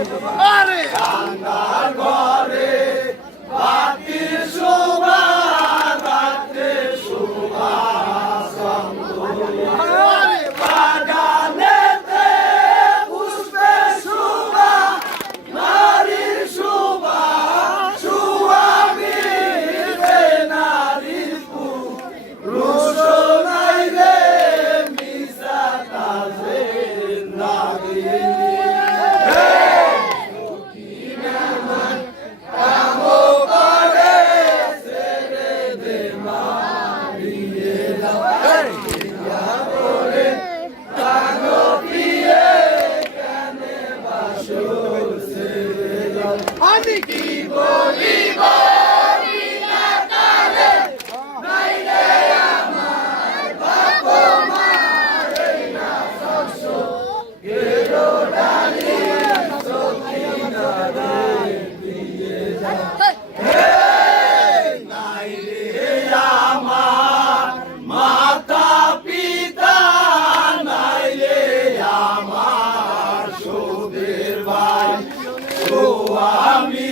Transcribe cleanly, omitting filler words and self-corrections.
আরে আন্ধার ঘরে বাতির শোভা রাতে শোভা আরে বাগানেতে পুষ্পের শোভা নারীর শোভা সুয়ামীতে নারীর পুরুষ নাই রে মিশা তাজে নাগিনী আমি কি বলিব বিনাকালে নাইলে আমার বাপ মার এই না শস্য গেলো ডালি সখিনা দিয়ে যায় নাইলে আমার মাতা পিতা নাইলে আমার সোদের ভাই ও আমি